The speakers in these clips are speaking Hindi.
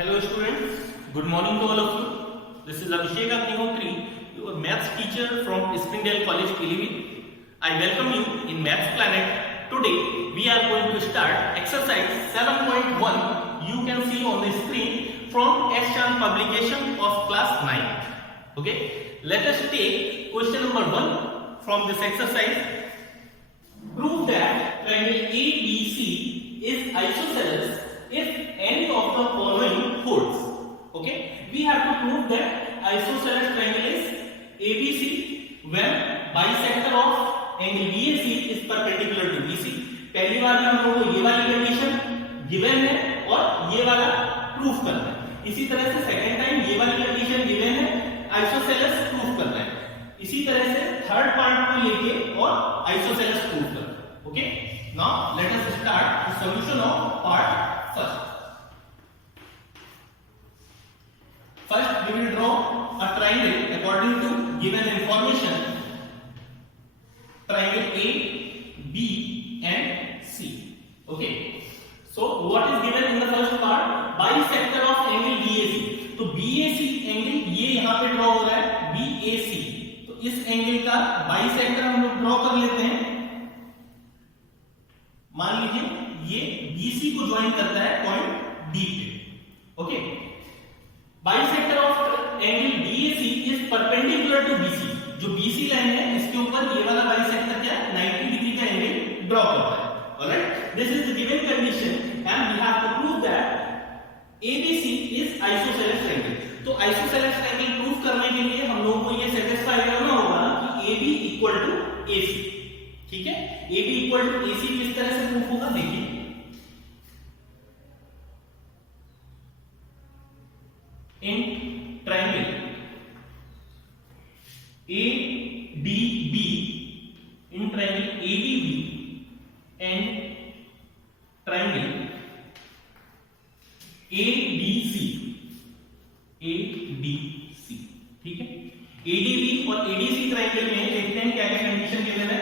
Hello students, good morning to all of you. This is Abhishek Agnihotri, your maths teacher from Springdale College, Pilibhit. I welcome you in Maths Planet. Today we are going to start exercise 7.1. You can see on the screen from S-Chan publication of class 9. Okay, let us take question number 1 from this exercise. Prove that triangle ABC is isosceles if any of the following holds. Okay, we have to prove that isosceles triangle is ABC when bisector of angle BAC is perpendicular to BC. पहली बार में हम लोगों को ये वाली कंडीशन गिवन है और ये वाला प्रूफ करना है. इसी तरह से सेकंड टाइम ये वाली कंडीशन गिवन है, आइसोसेलेस प्रूफ करना है. इसी तरह से थर्ड पार्ट को लेके और आइसोसेलेस प्रूफ करना है. Okay, now let us start the solution of part first. First we will draw a triangle according to given information. Triangle A, B and C. Okay. So what is given in the first part? Bisector of angle BAC. तो BAC एंगल ये यहाँ पे ड्रॉ हो रहा है BAC. तो इस एंगल का बाइसेक्टर हम लोग ड्रॉ कर लेते हैं. मान लीजिए ये BC को ज्वाइन करता है पॉइंट D पे. Okay, bisector of angle BAC is perpendicular to BC. जो BC लाइन है इसके ऊपर ये वाला बाइसेक्टर क्या है 90 डिग्री का एंगल ड्रॉ करता है. Alright, this is the given condition and we have to prove that ABC is isosceles triangle. तो आइसोसेलेस ट्रायंगल प्रूव करने के लिए हम लोगों को ये सेटिस्फाई करना होगा कि AB इक्वल टू AC. ठीक है, AB इक्वल टू AC किस तरह से प्रूफ होगा देखिए. In triangle ADB, in triangle ADB and triangle ADC. ठीक है, ADB और ADC ट्रायंगल में देखते हैं क्या क्या कंडीशन गिवन है.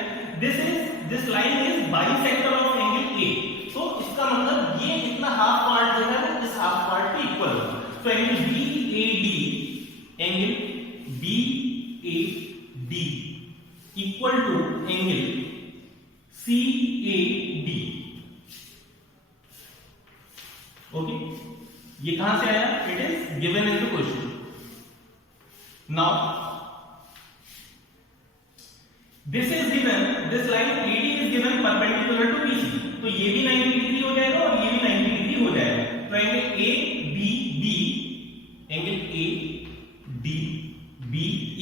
This line is bisector of angle A. सो इसका मतलब ये इतना हाफ पार्ट जो है इस हाफ पार्ट के इक्वल होगा. तो angle BAD equal to angle CAD. Okay, ये कहां से आया? It is given in the question. Now this is given, this line AD is given perpendicular to BC. तो ये भी 90 डिग्री हो जाएगा और ये भी 90 डिग्री हो जाएगा. तो angle ADB, angle ADB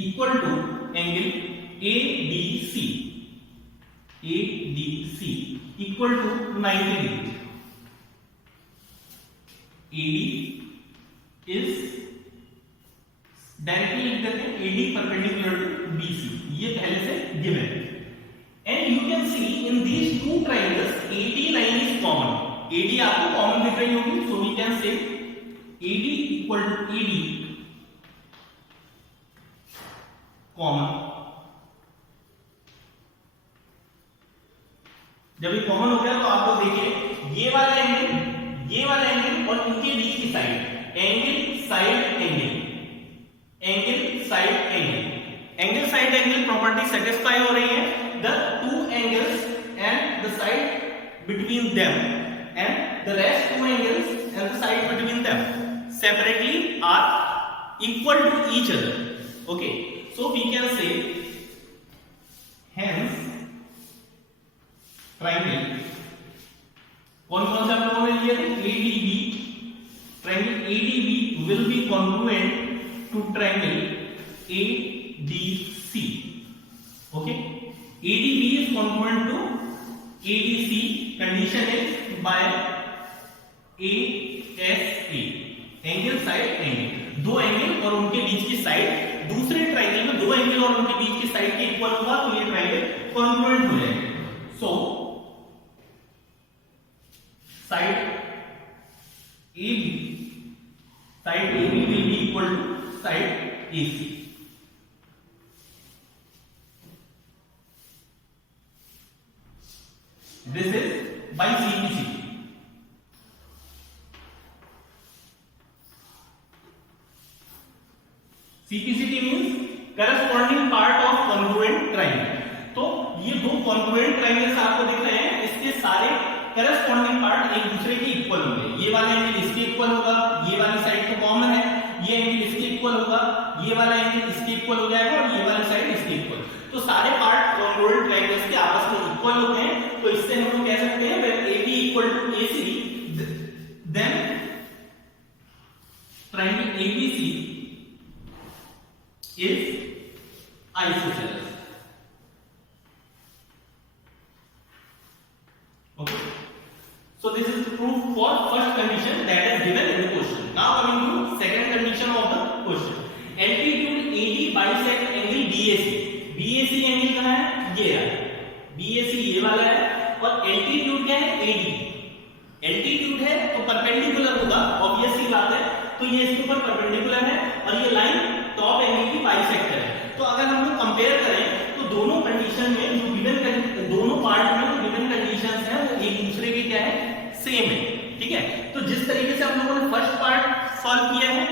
equal to angle ADC equal to 90 degree. AD is directly लिख देते हैं AD परपेंडिकुलर टू BC. ये पहले से गिवन है. And you can see in these two triangles AD line is common. AD आपको कॉमन दिख रही होगी. So we can say AD equal to AD common. जब ये कॉमन हो गया तो आप लोग देखिए ये वाला एंगल और इनके बीच की side angle side angle property satisfy हो रही है. The two angles and the side between them and the rest two angles and the side between them separately are equal to each other. Okay, so we can say hence triangle कौन कौन से आप लोगों ने लिए थे ADB. triangle ADB will be congruent to triangle ADC. okay, ADB is congruent to ADC. condition is by ASA, angle side angle. दो एंगल और उनके बीच की साइड दूसरे ट्रायंगल में दो एंगल और उनके बीच की साइड के इक्वल होगा तो ये ट्रायंगल कॉन्ग्रुएंट हो जाएगा. So side AB will be equal to side AC. This is by CPC. CPCT means corresponding part of congruent triangle. तो ये दो कॉन्ग्रुएंट ट्रायंगल्स आपको दिख रहे हैं, इसके सारे करस्पॉन्डिंग पार्ट एक दूसरे के इक्वल होंगे। ये वाला एंगल इसके इक्वल होगा, ये वाली साइड तो कॉमन है, ये एंगल इसके इक्वल होगा, ये वाला एंगल इसके इक्वल हो जाएगा और ये वाली साइड इसके इक्वल। तो सारे पार्ट कॉन्ग्रुएंट ट्रायंगल्स के आपस में इक्वल होते हैं। तो इससे हम लोग कह सकते हैं when AB equal to AC then triangle ABC is isosceles. Okay, so this is the proof for first condition that is given in the question. Now coming to second condition of the question. Altitude AD bisect angle BAC. BAC angle कहाँ है? ये है, BAC ये वाला है और एल्टीट्यूड क्या है? AD। एल्टीट्यूड है तो परपेंडिकुलर होगा, ऑब्वियस सी बात है। तो ये इसके ऊपर परपेंडिकुलर है और ये लाइन टॉप एंगल की बाइसेक्टर है। तो अगर हम लोग कंपेयर करें तो दोनों कंडीशन में जो गिवन दोनों पार्ट में जो गिवन कंडीशंस हैं वो एक दूसरे के क्या है? सेम है। ठीक है, तो जिस तरीके से हम लोगों ने फर्स्ट पार्ट सॉल्व किया है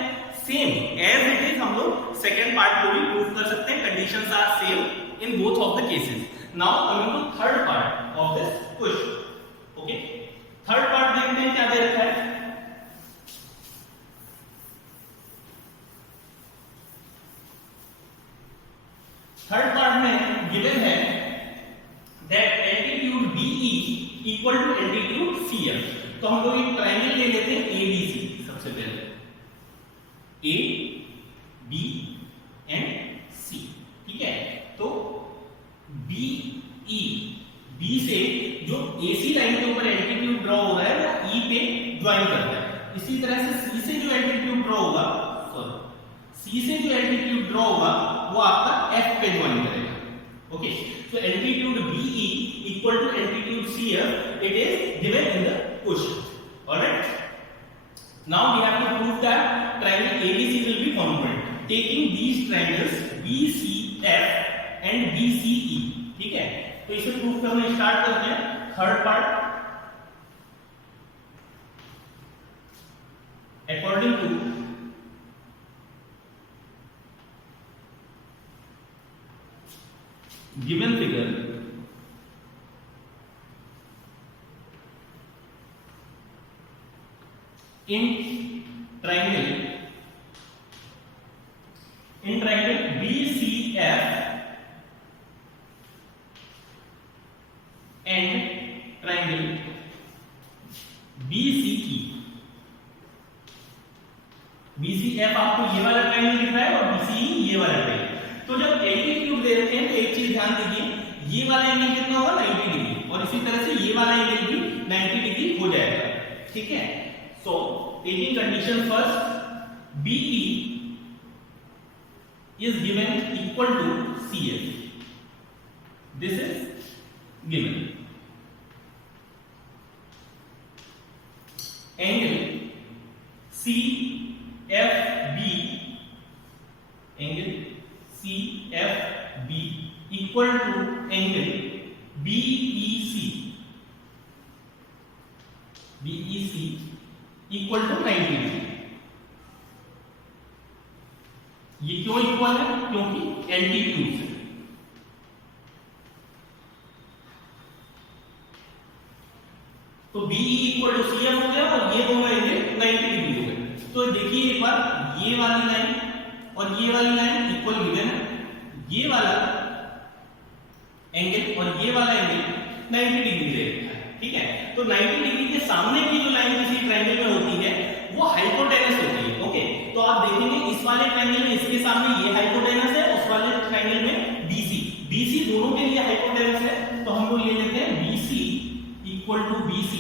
सेम एज इट इज हम लोग सेकंड पार्ट को भी प्रूव कर सकते हैं। Conditions are same in both of the cases. Now coming to third part of this question. Okay, third part देखते हैं क्या दे रखा है। थर्ड पार्ट में गिवन है that altitude BE equal to altitude CF। तो हम लोग एक ट्रायंगल ले लेते हैं ABC। सबसे पहले A B एंड C। ठीक है, तो BE B से जो AC लाइन के ऊपर एल्टीट्यूड ड्रॉ हो रहा है वो E पे ज्वाइन करता है। इसी तरह से C से जो एल्टीट्यूड ड्रॉ होगा, C से जो एल्टीट्यूड ड्रॉ होगा वो आपका F पे ज्वाइन करेगा। Okay, so altitude BE equal to altitude CF it is given in the question. Alright, now we have to prove that triangle ABC will be congruent taking these triangles BCF and BCE। ठीक है, तो इसे प्रूव करना स्टार्ट करते हैं। Third part, according to given figure in triangle BCF and triangle BCE। BCF आपको ये वाला ट्रायंगल दिख रहा है और BCE ये वाला ट्रायंगल। तो जब एल्टीट्यूड दे रखे हैं तो एक चीज ध्यान दीजिए, ये वाला एंगल कितना होगा? 90 डिग्री, और इसी तरह से ये वाला एंगल भी 90 डिग्री हो जाएगा। ठीक है, so taking condition first, BE is given equal to CF. This is given. Angle CFB, angle CFB equal to angle BEC, BEC equal to 90 degree. ये क्यों इक्वल है? क्योंकि एल्टीट्यूड से। तो BE इक्वल टू CF हो गया और ये दोनों एंगल 90 डिग्री हो गए। तो देखिए एक बार, ये वाली लाइन और ये वाली लाइन इक्वल गिवन है, ये वाला एंगल और ये वाला एंगल 90 डिग्री दे रखा है। ठीक है, तो 90 डिग्री के सामने की जो लाइन किसी ट्रायंगल में होती है वो हाइपोटेनस होती है। ओके, तो आप देखेंगे इस वाले ट्रायंगल में इसके सामने ये हाइपोटेनस है, उस वाले ट्रायंगल में BC दोनों के लिए हाइपोटेनस है। तो हम लोग ले लेते हैं BC equal to BC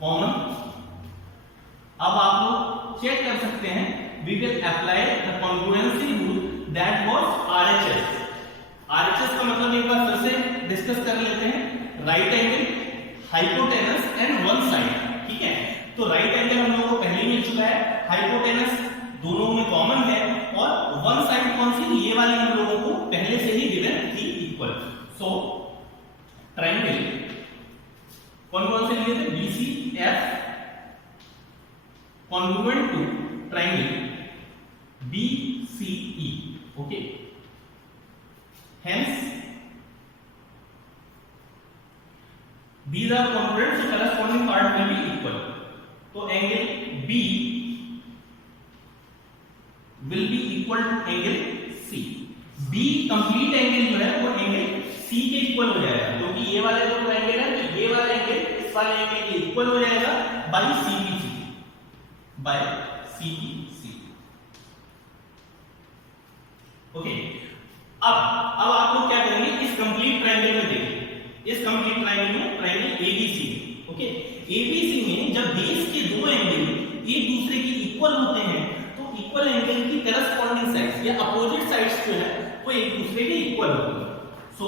common. अब आप लोग चेक कर सकते हैं, we will apply the congruency rule that was RHS। RHS का मतलब एक बार फिर से डिस्कस कर लेते हैं, right angle, hypotenuse and one side. ठीक है, तो राइट एंगल हम लोगों को पहले ही मिल चुका है, हाइपोटेनस दोनों में कॉमन है और वन साइड कौन सी? ये वाली हम लोगों को पहले से ही गिवन थी इक्वल। सो ट्रायंगल कौन कौन से लिए थे? BCF congruent to triangle BCE. Okay. Hence, these are congruent, so corresponding part will be equal. So angle B will be equal to angle C. B complete angle जो है वो एंगल C के इक्वल हो जाएगा, क्योंकि ये वाला जो एंगल है तो ये वाला एंगल इस वाले एंगल के इक्वल हो जाएगा by CPC, by CPC. Okay, अब आप लोग क्या करेंगे, इस कंप्लीट ट्रायंगल में देखिए, इस कंप्लीट ट्रायंगल में ट्रायंगल ABC. ओके, ABC में जब बेस के दो एंगल एक दूसरे के इक्वल होते हैं तो इक्वल एंगल की करस्पॉन्डिंग साइड्स या अपोजिट साइड्स जो है वो एक दूसरे के इक्वल होती है. So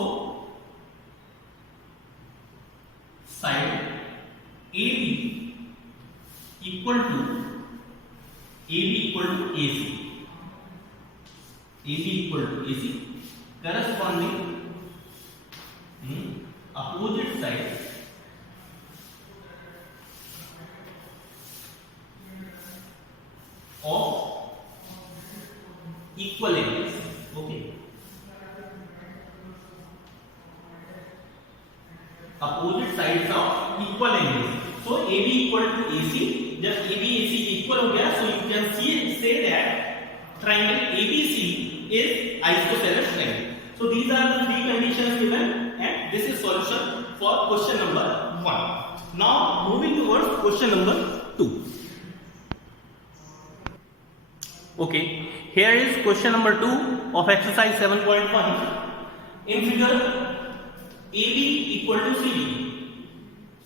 side AB equal to AC, AB equal to AC, corresponding opposite sides of equal angles. Okay, opposite sides of equal angles. So AB equal to AC. जब AB AC equal हो गया, so you can say that triangle ABC is isosceles triangle. So these are the three conditions given, and this is solution for question number 1. Now moving towards question number 2. Okay, here is question number 2 of exercise 7.1. In figure AB equal to CD.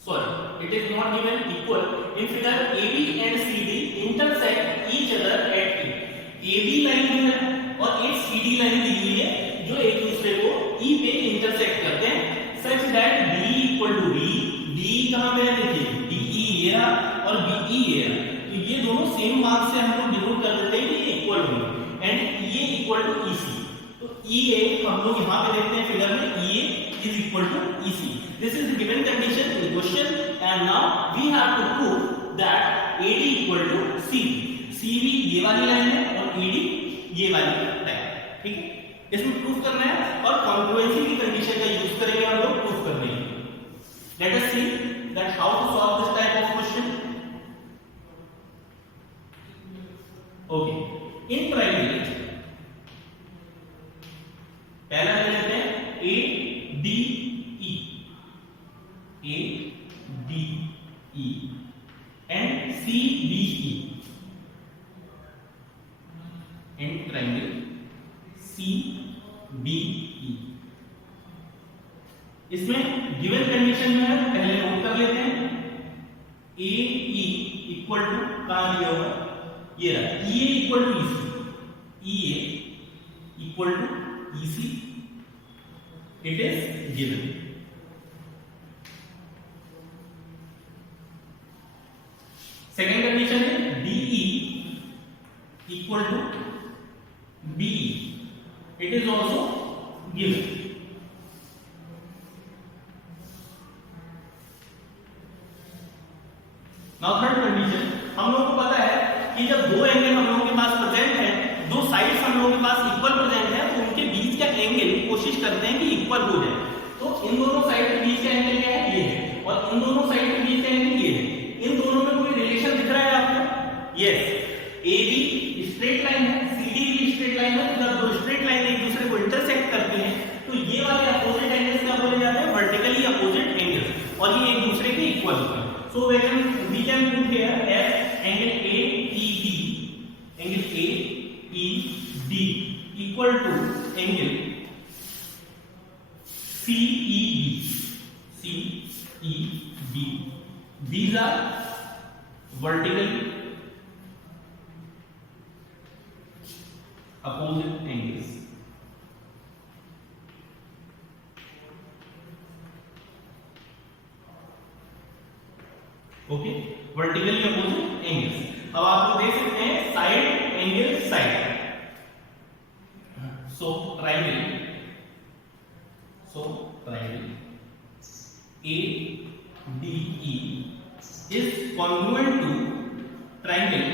Sorry, it is not given equal. In figure AB and CD intersect each other at E. AB line जो है और एक CD लाइन दी हुई है जो एक दूसरे को E पे इंटरसेक्ट करते हैं, such that D equal to B. D कहाँ पे है देखिए, DE ये रहा और BE ये रहा, तो ये दोनों सेम मार्क से हम लोग डिनोट कर देते हैं कि ये इक्वल होंगे, एंड ये इक्वल टू EC. तो EA हम लोग यहाँ पे देखते हैं फिगर में, EA is equal to EC. This is the given condition in the question, and now we have to prove that AD equal to CD. CV ये वाली लाइन है और AD ये वाली लाइन है. ठीक है, इसमें प्रूफ करना है और कॉन्ग्रुएंसी की कंडीशन का यूज करेंगे हम लोग प्रूफ करने के लिए. Let us see that how to solve this type of question. Okay, in triangle पहला ले लेते हैं ADE, ADE and CBE. In triangle CBE, इसमें गिवन कंडीशन में है, पहले नोट कर लेते हैं. AE इक्वल टू कहां दिया हुआ है, ये रहा, EA equal to EC, EA equal to EC, it is given. Second condition है DE equal to BE, it is also given. Now third condition, हम लोगों को पता है कि जब दो एंगल हम लोगों के पास प्रेजेंट है, दो साइड्स हम लोगों के पास इक्वल प्रेजेंट है, तो उनके बीच का एंगल कोशिश करते हैं कि इक्वल हो जाए. तो इन दोनों साइड के बीच का एंगल क्या है, ये है, और इन दोनों साइड के बीच का एंगल ये है. इन दोनों में कोई रिलेशन दिख रहा है आपको? यस, AB स्ट्रेट लाइन है, CD भी स्ट्रेट लाइन है, तो जब दो स्ट्रेट लाइन एक दूसरे को इंटरसेक्ट करती हैं तो ये वाले अपोजिट एंगल्स क्या बोले जाते हैं, वर्टिकली अपोजिट एंगल्स, और ये एक दूसरे के इक्वल होते हैं. So we can put here as angle AED, angle AED equal to angle CEB, CEB. These are vertically opposite angles. Okay, vertically opposite angles. अब आप लोग देख सकते हैं side angle side. So triangle ADE is congruent to triangle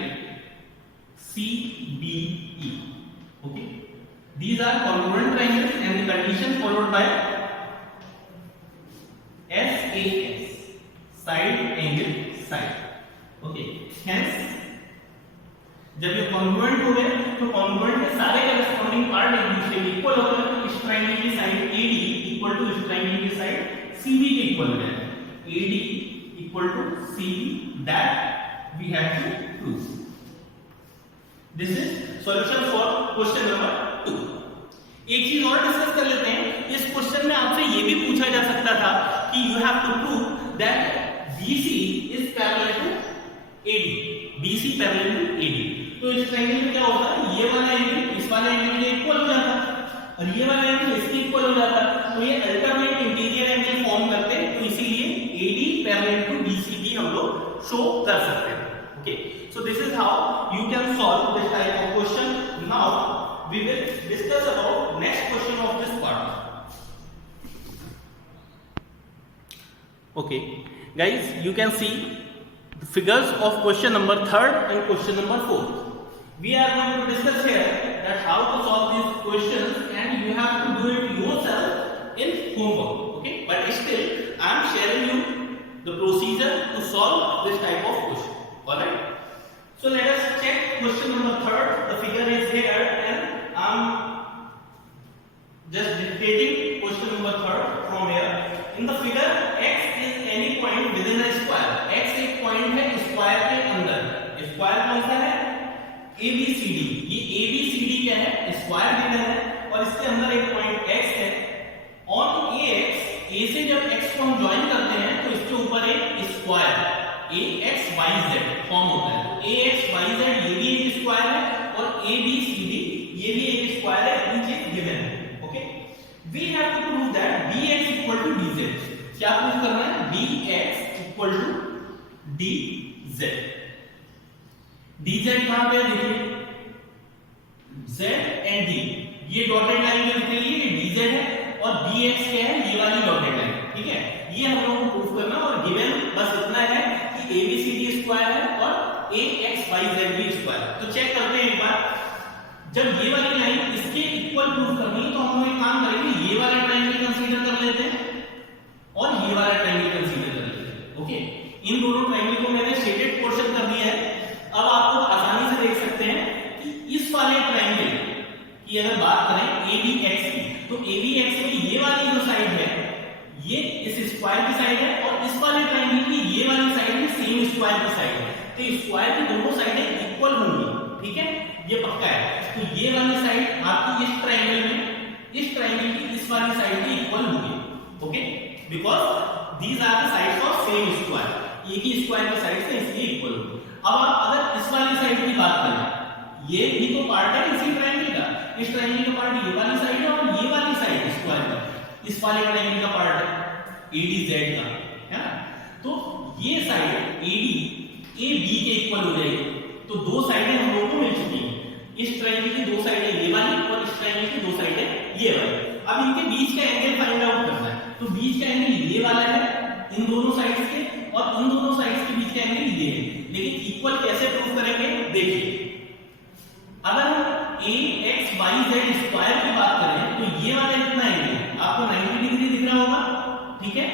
CBE. E. Okay, these are congruent triangles and the condition followed by SAS, side angle side. Okay, hence जब ये कॉन्ग्रुएंट हो गए तो कॉन्ग्रुएंट के सारे करस्पॉन्डिंग पार्ट एक दूसरे के इक्वल होते हैं, तो इस ट्रायंगल की साइड AD इक्वल टू इस ट्रायंगल की साइड CB के इक्वल हो जाएगा. AD equal to CB, that we have to prove. This is solution for question number 2. एक चीज और डिस्कस कर लेते हैं. इस क्वेश्चन में आपसे ये भी पूछा जा सकता था कि you have to prove that BC is parallel to AD. BC parallel to AD. तो इस ट्रायंगल में क्या होता है, ये वाला एंगल इस वाले एंगल के इक्वल हो जाता है और ये वाला एंगल इसके इक्वल हो जाता है, तो ये अल्टरनेट इंटीरियर एंगल फॉर्म करते हैं. तो इसीलिए AD पैरेलल टू BC भी हम लोग शो कर सकते हैं. Okay, so this is how you can solve this type of question. Now we will discuss about next question of this part. Okay guys, you can see the figures of question number 3 and question number 4. We are going to discuss here that how to solve these questions, and you have to do it yourself in homework. Okay, but still I am sharing you the procedure to solve this type of question. All right, so let us check question number 3. The figure is here and I am just dictating question number 3 from here. In the figure, x is any point within a square. x एक पॉइंट है स्क्वायर के अंदर. स्क्वायर कौन सा है, ABCD. ये ABCD क्या है, स्क्वायर गिवन है और इसके अंदर एक पॉइंट x है. ऑन AX, A से जब x को हम ज्वाइन करते हैं तो इसके ऊपर एक स्क्वायर AXYZ फॉर्म होता है. AXYZ ये भी एक स्क्वायर है और ABCD ये भी एक स्क्वायर है, which is given. Okay, we have to prove that BX equal to DZ. क्या प्रूव करना है, BX equal to DZ. DZ कहां पे है, देखिए Z and D, ये डॉटेड लाइन में दिख रही है, ये DZ है और BX क्या है, ये वाली डॉटेड लाइन. ठीक है, ये हम लोगों को प्रूव करना और गिवन बस इतना है कि ABCD स्क्वायर है और AXYZ भी स्क्वायर. तो चेक करते हैं एक बार. जब ये वाली लाइन इसके इक्वल प्रूव करनी है तो हम लोग एक काम करेंगे, ये वाला ट्रायंगल कंसीडर कर लेते हैं और ये वाला ट्रायंगल कंसीडर कर लेते हैं. ओके, इन दोनों ट्रायंगल को मैंने शेडेड पोर्शन कर दिया है. अब आप लोग आसानी से देख सकते हैं कि इस वाले ट्रायंगल की अगर बात करें ABX की, तो ABX में ये वाली जो साइड है ये इस स्क्वायर की साइड है और इस वाले ट्रायंगल की ये वाली साइड भी सेम स्क्वायर की साइड है. तो स्क्वायर की दोनों साइडें इक्वल होंगी. ठीक है, ये पक्का है. तो ये वाली साइड आपकी इस ट्रायंगल में इस ट्रायंगल की इस वाली साइड की इक्वल होगी. Okay, because these are the sides of same square. एक ही स्क्वायर की साइड से इसलिए इक्वल होगी. अब आप अगर इस वाली साइड की बात करें, ये भी तो पार्ट है इसी ट्रायंगल का. इस ट्रायंगल का पार्ट ये वाली साइड है और ये वाली साइड स्क्वायर का इस वाले ट्रायंगल का पार्ट है ADZ का, है ना. तो ये साइड AD AB के इक्वल हो जाएगी. तो दो साइडें हम लोगों को मिल चुकी हैं. इस ट्रायंगल की दो साइडें ये वाली और इस ट्रायंगल की दो साइडें ये वाली. अब इनके बीच का एंगल फाइंड आउट करना है. तो बीच का एंगल ये वाला है इन दोनों साइड्स के और इन दोनों साइड्स के बीच का एंगल ये है. लेकिन इक्वल कैसे प्रूव करेंगे, देखिए. अगर हम AXYZ स्क्वायर की बात करें तो ये वाला कितना एंगल आपको 90 डिग्री दिख रहा होगा. ठीक है,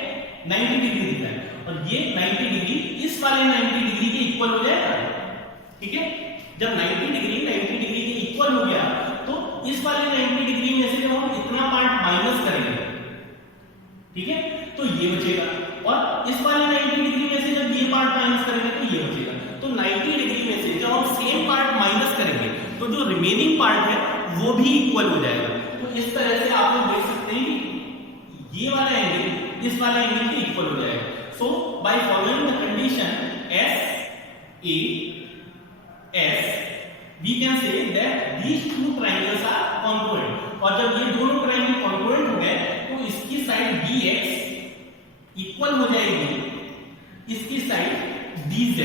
90 डिग्री दिख रहा है और ये 90 डिग्री इस वाले 90 डिग्री के इक्वल हो जाएगा. ठीक है, जब 90 डिग्री के इक्वल हो गया तो इस वाले 90 डिग्री में से जब हम इतना पार्ट माइनस करेंगे, ठीक है, तो ये बचेगा और इस वाले 90 डिग्री में से जब ये पार्ट माइनस करेंगे तो ये बचेगा. तो 90 डिग्री में से जब हम सेम पार्ट माइनस करेंगे तो जो रिमेनिंग पार्ट है वो भी इक्वल हो जाएगा. तो इस तरह से आप लोग देख सकते हैं कि ये वाला एंगल इस वाले एंगल के इक्वल हो जाएगा. So by following the condition SAS, we can say that these two triangles are congruent. और जब ये दोनों ट्रायंगल congruent हो गए तो इसकी साइड BX इक्वल हो जाएगी इसकी साइड DZ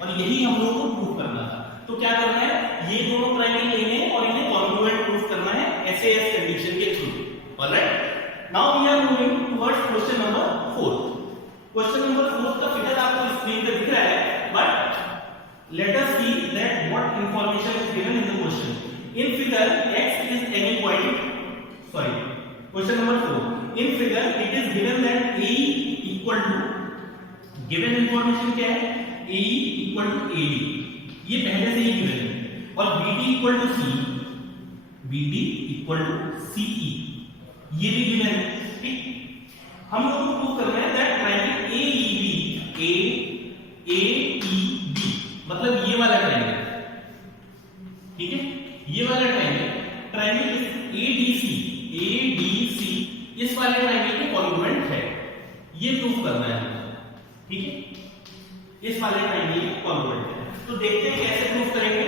और यही हम लोगों को प्रूव करना था. तो क्या करना है, ये दोनों ट्रायंगल लेने हैं और इन्हें congruent प्रूव करना है SAS कंडीशन के through. Alright, now we are moving towards question number 4. Question number 4 का फिगर आपको स्क्रीन पे दिख रहा है, but let us see that what information is given in the question. In figure, x is any point. Sorry. Question number 4. In figure, it is given that AE equal to, given information क्या है? AE equal to AD. ये पहले से ही given है. और BD equal to C. BD equal to CE. ये भी given है. ठीक? हम लोग को प्रूव करना है that triangle AEB मतलब ये वाला ट्रायंगल, ठीक है, ये वाला ट्रायंगल ADC इस वाले ट्रायंगल के कॉन्ग्रुएंट है, ये प्रूव करना है, ठीक है, इस वाले ट्रायंगल के कॉन्ग्रुएंट है। तो देखते हैं कैसे प्रूव करेंगे।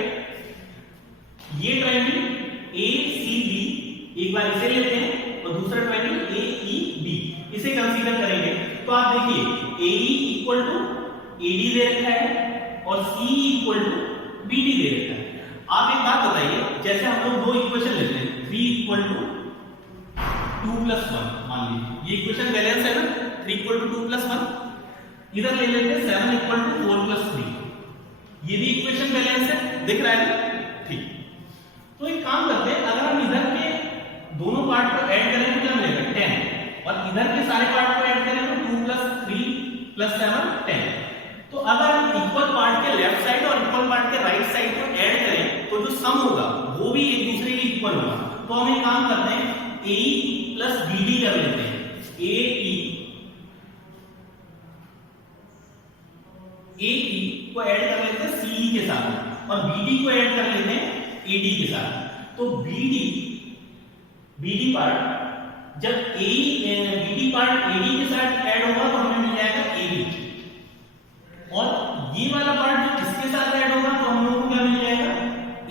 ये ट्रायंगल ACB, एक बार इसे लेते हैं और दूसरा ट्रायंगल AEB, इसे कंसीडर करेंगे। तो आप देखिए AE इक्वल टू AD दे रखा है और CE इक्वल टू BD दे रखा है। आप एक बात बताइए, जैसे हम लोग दो इक्वेशन लेते हैं, 3 इक्वल टू 2 प्लस 1, मान लीजिए ये इक्वेशन बैलेंस है ना, 3 इक्वल टू 2 प्लस 1, इधर ले लेते हैं 7 इक्वल टू 4 प्लस 3, ये भी इक्वेशन बैलेंस है, दिख रहा है ना, ठीक। तो एक काम करते हैं, अगर हम इधर के दोनों पार्ट को ऐड करें तो क्या मिलेगा 10, और इधर के सारे पार्ट को ऐड करें तो 2 प्लस 3 प्लस 7 10। तो अगर हम इक्वल पार्ट के लेफ्ट साइड और इक्वल पार्ट के राइट साइड को ऐड करें तो जो सम होगा वो भी एक दूसरे के इक्वल होगा। तो हम एक काम करते हैं, AE प्लस BD कर लेते हैं, AE को ऐड कर लेते हैं CE के साथ और BD को ऐड कर लेते हैं AD के साथ। तो BD पार्ट जब BD पार्ट AD के साथ ऐड होगा तो हमें मिल जाएगा AB, और ये वाला पार्ट जो इसके साथ ऐड होगा तो हम लोगों को क्या मिल जाएगा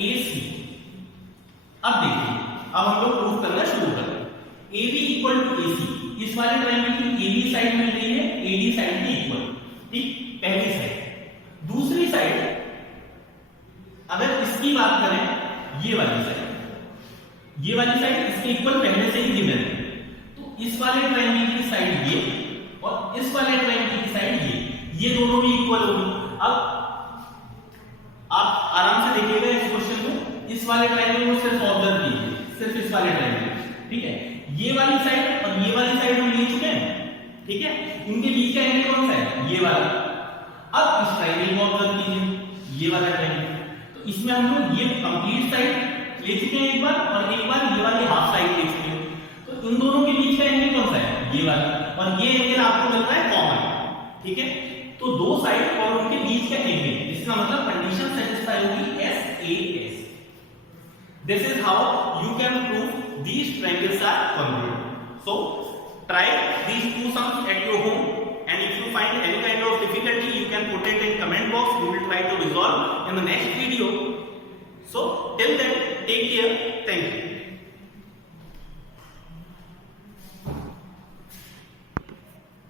AC। अब देखिए, अब हम लोग प्रूफ करना शुरू करें। AB इक्वल टू AC, इस वाले ट्रायंगल की AB साइड मिल रही है AD साइड के इक्वल, ठीक, पहली साइड। दूसरी साइड अगर इसकी बात करें, ये वाली साइड इसके इक्वल पहले से ही गिवन है, तो इस वाले ट्रायंगल की साइड ये और इस वाले ट्रायंगल की साइड ये दोनों भी इक्वल होंगी। अब आप आराम से देखिएगा इस क्वेश्चन को, इस वाले ट्रायंगल को सिर्फ ऑब्जर्व कीजिए, सिर्फ इस वाले ट्रायंगल, ठीक है, ये वाली साइड और ये वाली साइड हम ले चुके हैं, ठीक है, इनके बीच का एंगल कौन सा है, ये वाला। अब इस ट्रायंगल को ऑब्जर्व कीजिए, ये वाला ट्रायंगल, तो इसमें हम लोग ये कंप्लीट साइड ले चुके हैं एक बार, और एक बार ये वाली हाफ साइड ले चुके हैं। तो इन दोनों के बीच का एंगल कौन सा है, ये वाला, और ये एंगल आपको मिलता है कॉमन, ठीक है। तो दो साइड और उनके बीच का एंगल, इसका मतलब कंडीशन सेटिस्फाई होगी SAS। This is how you can prove these triangles are congruent. So try these two sums at your home, and if you find any kind of difficulty you can put it in comment box. We will try to resolve in the next video. So till then, take care. Thank you.